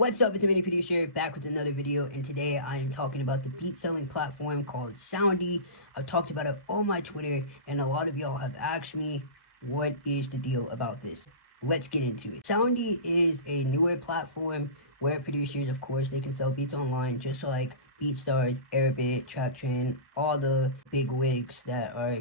What's up, it's a mini producer back with another video, and today I am talking about the beat selling platform called Soundee. I've talked about it on my Twitter, and a lot of y'all have asked me what is the deal about this. Let's get into it. Soundee is a newer platform where producers, of course, they can sell beats online just like Beatstars, Airbit, Traktrain, all the big wigs that are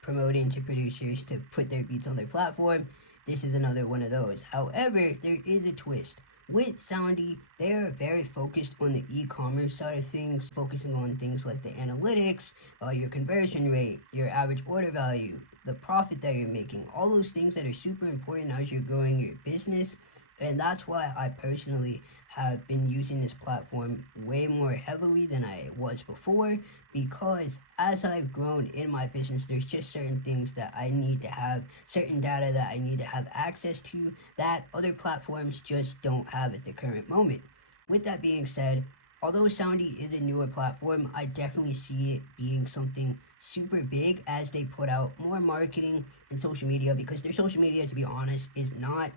promoting to producers to put their beats on their platform. This is another one of those. However, there is a twist. With Soundee, they are very focused on the e-commerce side of things, focusing on things like the analytics, your conversion rate, your average order value, the profit that you're making, all those things that are super important as you're growing your business. And that's why I personally have been using this platform way more heavily than I was before, because as I've grown in my business, there's just certain things that I need to have, certain data that I need to have access to that other platforms just don't have at the current moment. With that being said, although Soundee is a newer platform, I definitely see it being something super big as they put out more marketing and social media, because their social media, to be honest, is not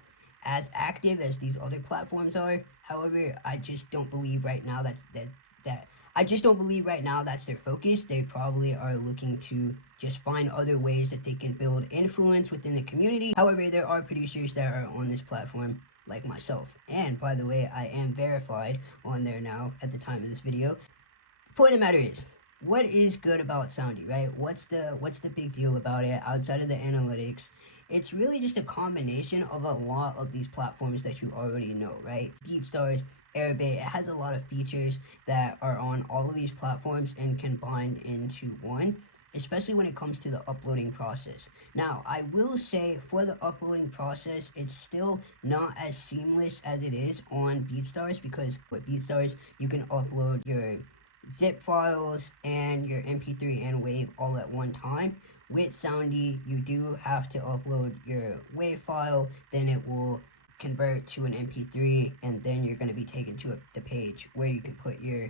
as active as these other platforms are. However, I just don't believe right now that's their focus. They probably are looking to just find other ways that they can build influence within the community. However, there are producers that are on this platform like myself. And by the way, I am verified on there now at the time of this video. Point of the matter is, what is good about Soundee, right? What's the big deal about it outside of the analytics? It's really just a combination of a lot of these platforms that you already know, right? Beatstars, Airbit, it has a lot of features that are on all of these platforms and combined into one, especially when it comes to the uploading process. Now, I will say for the uploading process, it's still not as seamless as it is on Beatstars, because with Beatstars, you can upload your zip files and your MP3 and WAV all at one time. With Soundee, you do have to upload your WAV file, then it will convert to an MP3, and then you're going to be taken to the page where you can put your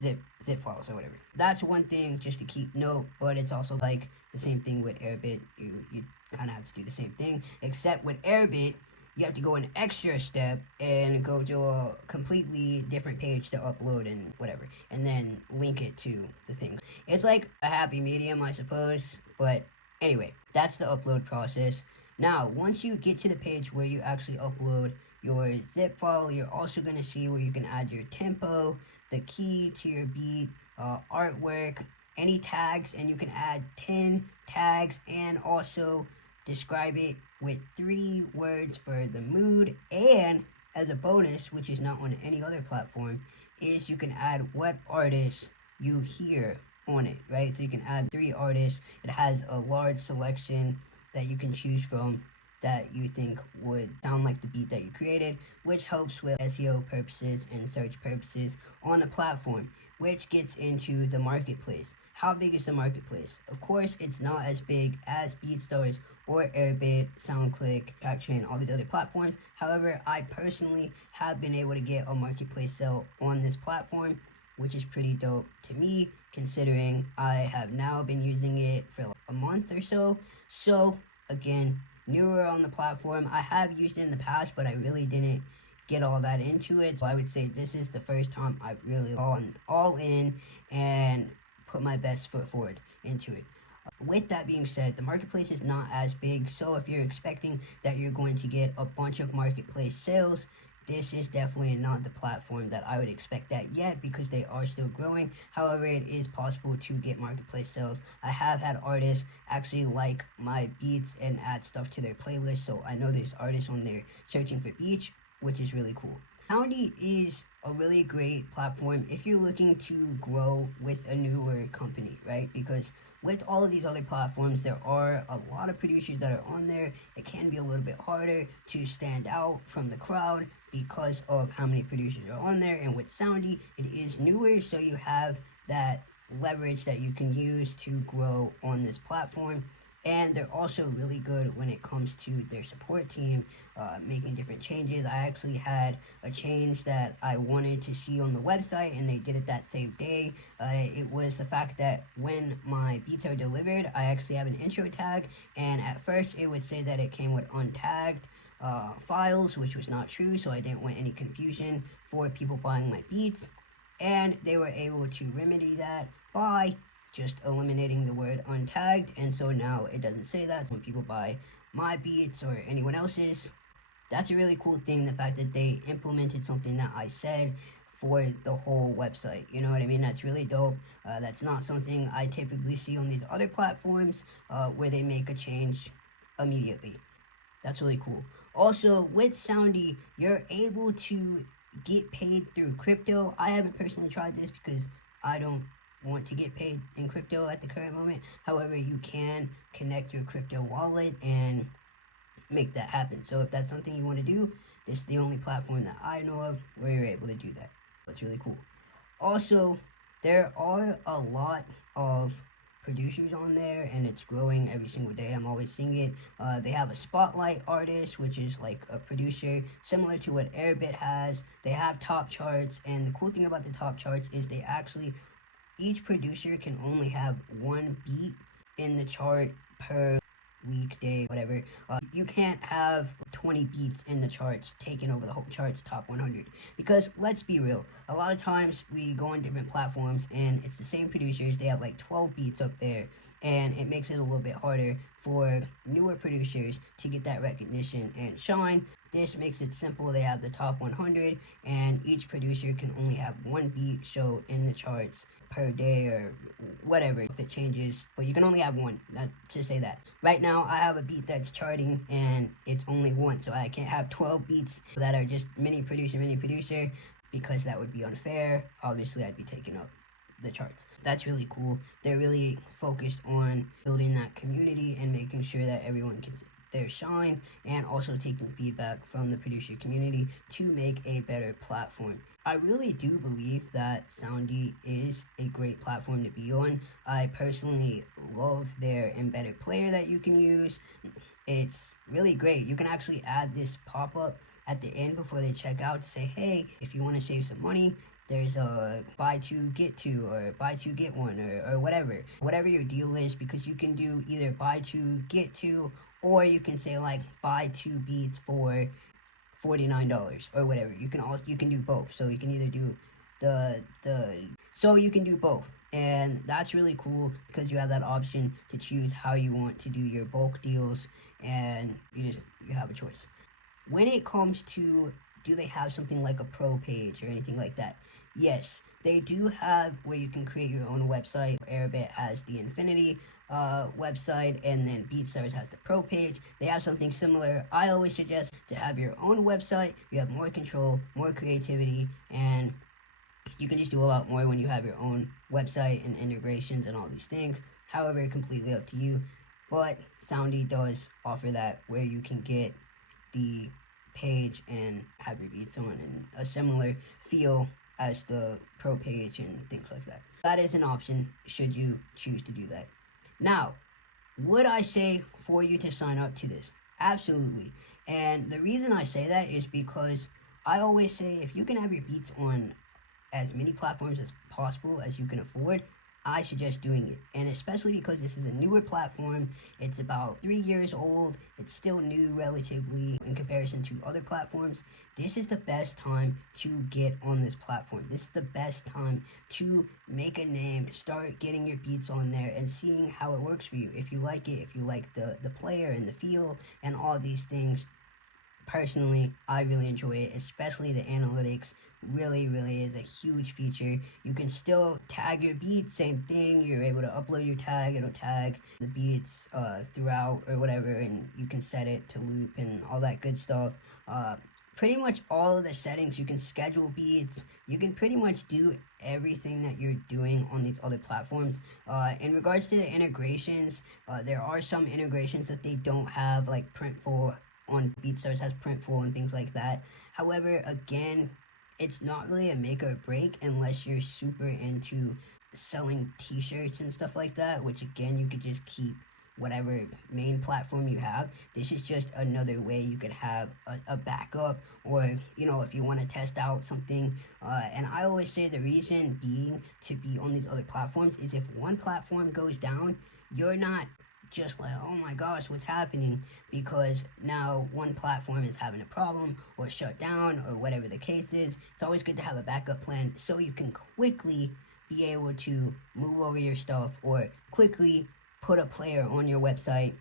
zip files or whatever. That's one thing just to keep note, but it's also like the same thing with Airbit. You kind of have to do the same thing, except with Airbit, you have to go an extra step and go to a completely different page to upload and whatever, and then link it to the thing. It's like a happy medium, I suppose, but anyway, that's the upload process. Now, once you get to the page where you actually upload your zip file, you're also going to see where you can add your tempo, the key to your beat, artwork, any tags, and you can add 10 tags and also describe it with 3 words for the mood. And as a bonus, which is not on any other platform, is you can add what artists you hear on it, right? So you can add 3 artists. It has a large selection that you can choose from that you think would sound like the beat that you created, which helps with SEO purposes and search purposes on the platform, which gets into the marketplace. How big is the marketplace? Of course, it's not as big as Beatstars or Airbit, SoundClick, Traktrain, all these other platforms. However, I personally have been able to get a marketplace sale on this platform, which is pretty dope to me, considering I have now been using it for like a month or so. So, again, newer on the platform. I have used it in the past, but I really didn't get all that into it. So I would say this is the first time I've really gone all in and put my best foot forward into it. With that being said, the marketplace is not as big, so if you're expecting that you're going to get a bunch of marketplace sales, this is definitely not the platform that I would expect that yet, because they are still growing. However, it is possible to get marketplace sales. I have had artists actually like my beats and add stuff to their playlist, so I know there's artists on there searching for beats, which is really cool. Soundee is a really great platform if you're looking to grow with a newer company, right? Because with all of these other platforms, there are a lot of producers that are on there. It can be a little bit harder to stand out from the crowd because of how many producers are on there. And with Soundee, it is newer, so you have that leverage that you can use to grow on this platform. And they're also really good when it comes to their support team, making different changes. I actually had a change that I wanted to see on the website, and they did it that same day. It was the fact that when my beats are delivered, I actually have an intro tag, and at first it would say that it came with untagged, files, which was not true, so I didn't want any confusion for people buying my beats. And they were able to remedy that by just eliminating the word untagged, and so now it doesn't say that. So when people buy my beats or anyone else's, that's a really cool thing, the fact that they implemented something that I said for the whole website. You know what I mean? That's really dope. That's not something I typically see on these other platforms where they make a change immediately. That's really cool. Also, with Soundee, you're able to get paid through crypto. I haven't personally tried this because I don't want to get paid in crypto at the current moment. However, you can connect your crypto wallet and make that happen. So if that's something you want to do, this is the only platform that I know of where you're able to do that. That's really cool. Also, there are a lot of producers on there, and it's growing every single day. I'm always seeing it. They have a spotlight artist, which is like a producer similar to what Airbit has. They have top charts, and the cool thing about the top charts is they actually, each producer can only have one beat in the chart per weekday, whatever. You can't have 20 beats in the charts taking over the whole charts top 100, because let's be real, a lot of times we go on different platforms and it's the same producers, they have like 12 beats up there, and it makes it a little bit harder for newer producers to get that recognition and shine. This makes it simple. They have the top 100, and each producer can only have one beat show in the charts per day or whatever if it changes, but you can only have one. To say that right now I have a beat that's charting and it's only one, so I can't have 12 beats that are just mini producer, because that would be unfair. Obviously I'd be taking up the charts. That's really cool. They're really focused on building that community and making sure that everyone gets their shine, and also taking feedback from the producer community to make a better platform. I really do believe that Soundee is a great platform to be on. I personally love their embedded player that you can use. It's really great. You can actually add this pop-up at the end before they check out to say, hey, if you want to save some money, there's a buy two get two, or buy two get one, or whatever your deal is, because you can do either buy two get two, or you can say like buy two beats for $49 or whatever. You can do both. So you can either do you can do both, and that's really cool because you have that option to choose how you want to do your bulk deals, and you have a choice. When it comes to, do they have something like a pro page or anything like that? Yes, they do have where you can create your own website. Airbit has the Infinity website, and then Beatstars has the pro page. They have something similar. I always suggest to have your own website. You have more control, more creativity, and you can just do a lot more when you have your own website and integrations and all these things. However, completely up to you. But Soundee does offer that, where you can get the page and have your beats on, and a similar feel as the pro page and things like that. That is an option should you choose to do that. Now, would I say for you to sign up to this? Absolutely. And the reason I say that is because I always say, if you can have your beats on as many platforms as possible as you can afford, I suggest doing it. And especially because this is a newer platform, it's about 3 years old, it's still new relatively in comparison to other platforms. This is the best time to get on this platform. This is the best time to make a name, start getting your beats on there and seeing how it works for you. If you like it, if you like the player and the feel and all these things. Personally, I really enjoy it, especially the analytics. Really is a huge feature. You can still tag your beats, same thing. You're able to upload your tag, it'll tag the beats throughout or whatever, and you can set it to loop and all that good stuff. Pretty much all of the settings, you can schedule beats, you can pretty much do everything that you're doing on these other platforms. In regards to the integrations, there are some integrations that they don't have, like Printful on Beatstars has Printful and things like that. However, again, it's not really a make or break unless you're super into selling t-shirts and stuff like that, which again, you could just keep whatever main platform you have. This is just another way you could have a backup, or if you want to test out something. And I always say the reason being to be on these other platforms is if one platform goes down, you're not just like, oh my gosh, what's happening? Because now one platform is having a problem or shut down or whatever the case is. It's always good to have a backup plan so you can quickly be able to move over your stuff or quickly put a player on your website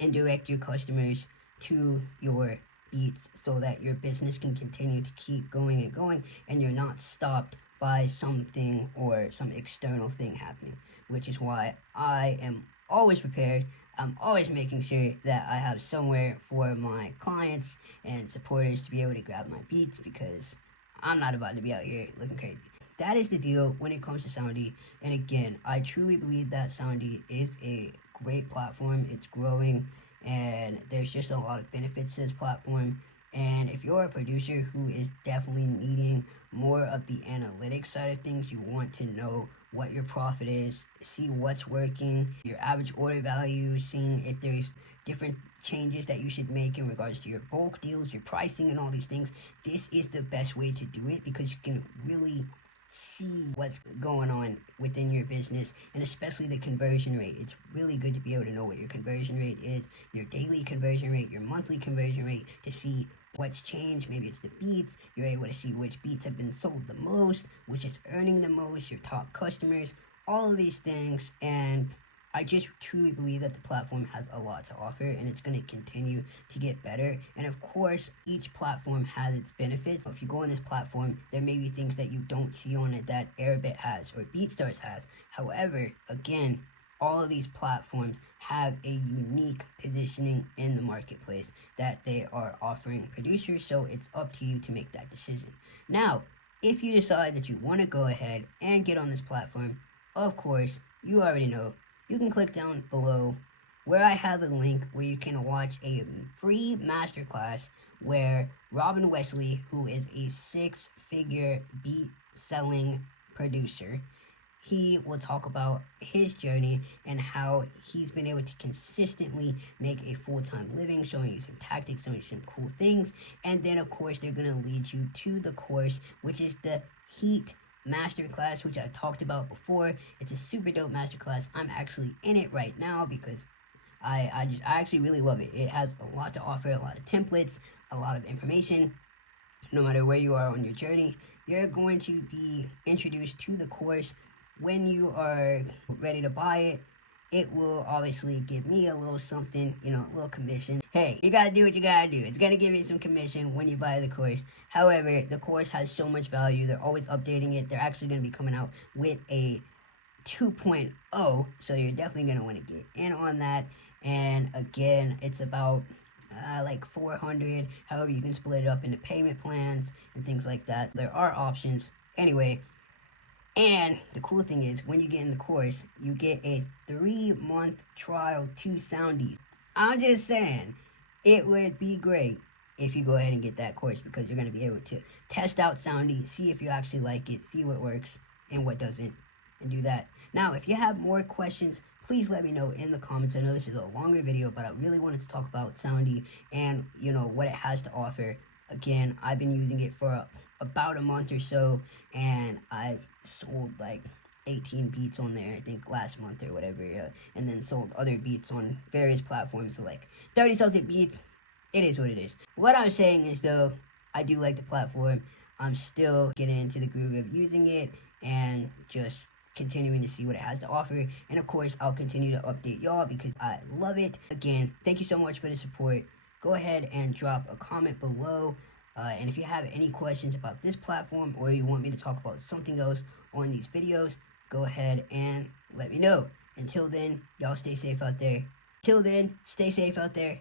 and direct your customers to your beats so that your business can continue to keep going and going and you're not stopped by something or some external thing happening, which is why I am always prepared. I'm always making sure that I have somewhere for my clients and supporters to be able to grab my beats, because I'm not about to be out here looking crazy. That is the deal when it comes to Soundee. And again, I truly believe that Soundee is a great platform. It's growing and there's just a lot of benefits to this platform. And if you're a producer who is definitely needing more of the analytics side of things, you want to know what your profit is, see what's working, your average order value, seeing if there's different changes that you should make in regards to your bulk deals, your pricing, and all these things, this is the best way to do it, because you can really see what's going on within your business, and especially the conversion rate. It's really good to be able to know what your conversion rate is, your daily conversion rate, your monthly conversion rate, to see what's changed. Maybe it's the beats. You're able to see which beats have been sold the most, which is earning the most, your top customers, all of these things. And I just truly believe that the platform has a lot to offer, and it's going to continue to get better. And of course, each platform has its benefits. If you go on this platform, there may be things that you don't see on it that Airbit has or Beatstars has. However, again, all of these platforms have a unique positioning in the marketplace that they are offering producers, so it's up to you to make that decision. Now, if you decide that you want to go ahead and get on this platform, of course, you already know, you can click down below where I have a link where you can watch a free masterclass where Robin Wesley, who is a 6-figure beat selling producer, he will talk about his journey and how he's been able to consistently make a full-time living, showing you some tactics, showing you some cool things. And then of course they're going to lead you to the course, which is the Heat masterclass, which I talked about before. It's a super dope masterclass. I'm actually in it right now because I actually really love it. It has a lot to offer, a lot of templates, a lot of information. No matter where you are on your journey, you're going to be introduced to the course. When you are ready to buy it, it will obviously give me a little something, a little commission. Hey, you gotta do what you gotta do. It's gonna give you some commission when you buy the course. However, the course has so much value. They're always updating it. They're actually gonna be coming out with a 2.0, so you're definitely gonna want to get in on that. And again, it's about like 400. However, you can split it up into payment plans and things like that. There are options. Anyway, and the cool thing is, when you get in the course, you get a 3-month trial to Soundee. I'm just saying, it would be great if you go ahead and get that course, because you're going to be able to test out Soundee, see if you actually like it, see what works and what doesn't, and do that. Now, if you have more questions, please let me know in the comments. I know this is a longer video, but I really wanted to talk about Soundee and, what it has to offer. Again, I've been using it for about a month or so, and I've sold like 18 beats on there, I think last month or whatever, and then sold other beats on various platforms, so like 30 something beats. It is what it is. What I'm saying is, though, I do like the platform. I'm still getting into the groove of using it and just continuing to see what it has to offer. And of course, I'll continue to update y'all because I love it. Again, thank you so much for the support. Go ahead and drop a comment below. And if you have any questions about this platform, or you want me to talk about something else on these videos, go ahead and let me know. Until then, y'all stay safe out there. Till then, stay safe out there.